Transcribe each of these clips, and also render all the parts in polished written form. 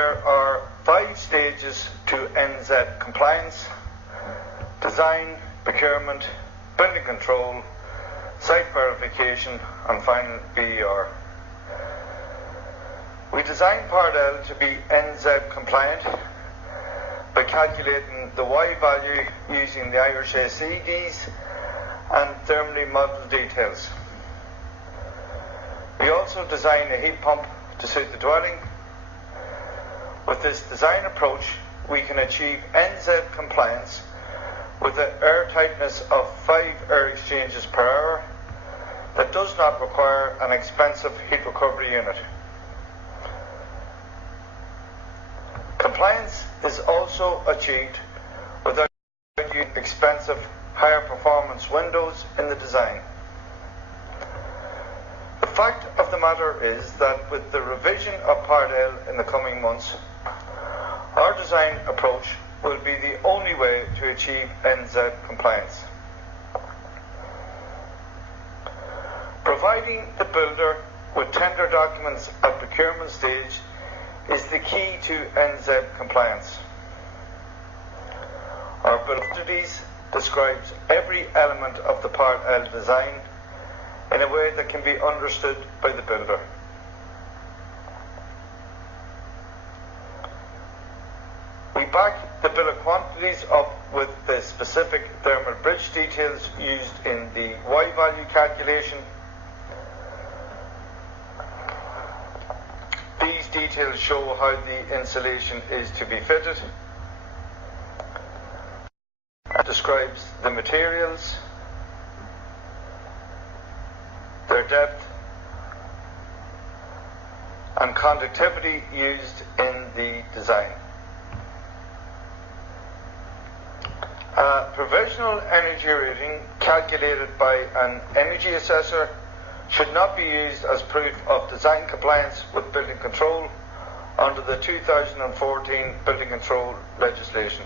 There are 5 stages to nZEB compliance: design, procurement, building control, site verification, and final BER. We designed Part L to be nZEB compliant by calculating the Y value using the Irish SEDs and thermally modelled details. We also designed a heat pump to suit the dwelling. With this design approach, we can achieve nZEB compliance with an air tightness of 5 air exchanges per hour that does not require an expensive heat recovery unit. Compliance is also achieved without using expensive, higher performance windows in the design. The fact of the matter is that with the revision of Part L in the coming months, our design approach will be the only way to achieve nZEB compliance. Providing the builder with tender documents at procurement stage is the key to nZEB compliance. Our bill of quantities describes every element of the Part L design in a way that can be understood by the builder. We back the bill of quantities up with the specific thermal bridge details used in the Y value calculation. These details show how the insulation is to be fitted. It describes the materials, their depth, and conductivity used in the design. A provisional energy rating calculated by an energy assessor should not be used as proof of design compliance with building control under the 2014 building control legislation.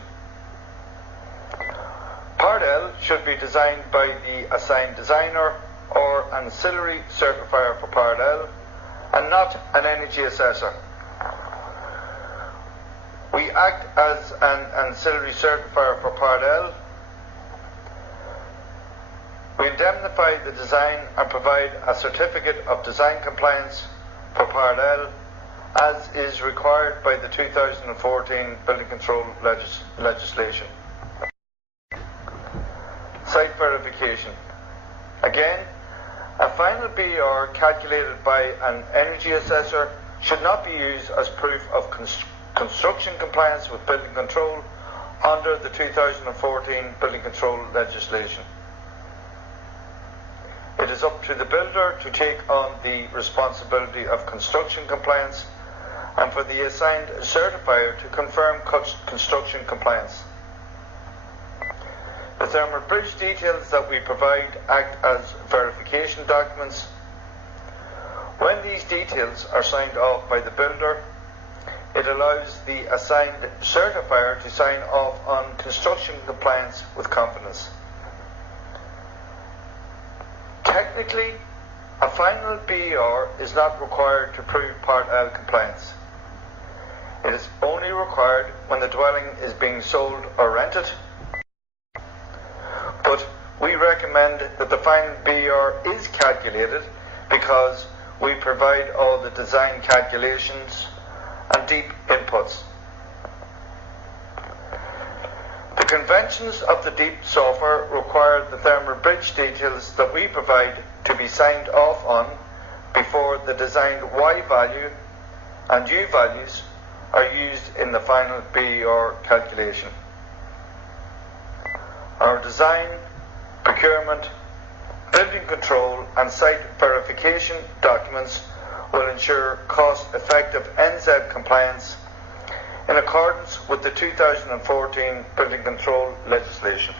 Part L should be designed by the assigned designer or ancillary certifier for Part L and not an energy assessor. We act as an ancillary certifier for Part L. We indemnify the design and provide a certificate of design compliance for Part L as is required by the 2014 building control legislation. Site verification. Again, a final BER calculated by an energy assessor should not be used as proof of construction compliance with building control under the 2014 building control legislation. It is up to the builder to take on the responsibility of construction compliance and for the assigned certifier to confirm construction compliance. The thermal bridge details that we provide act as verification documents. When these details are signed off by the builder, it allows the assigned certifier to sign off on construction compliance with confidence. Technically, a final BER is not required to prove Part L compliance. It is only required when the dwelling is being sold or rented. But we recommend that the final BER is calculated because we provide all the design calculations and deep inputs. The conventions of the deep software require the thermal bridge details that we provide to be signed off on before the designed Y value and U values are used in the final BER calculation. Our design, procurement, building control and site verification documents will ensure cost-effective nZEB compliance in accordance with the 2014 building control legislation.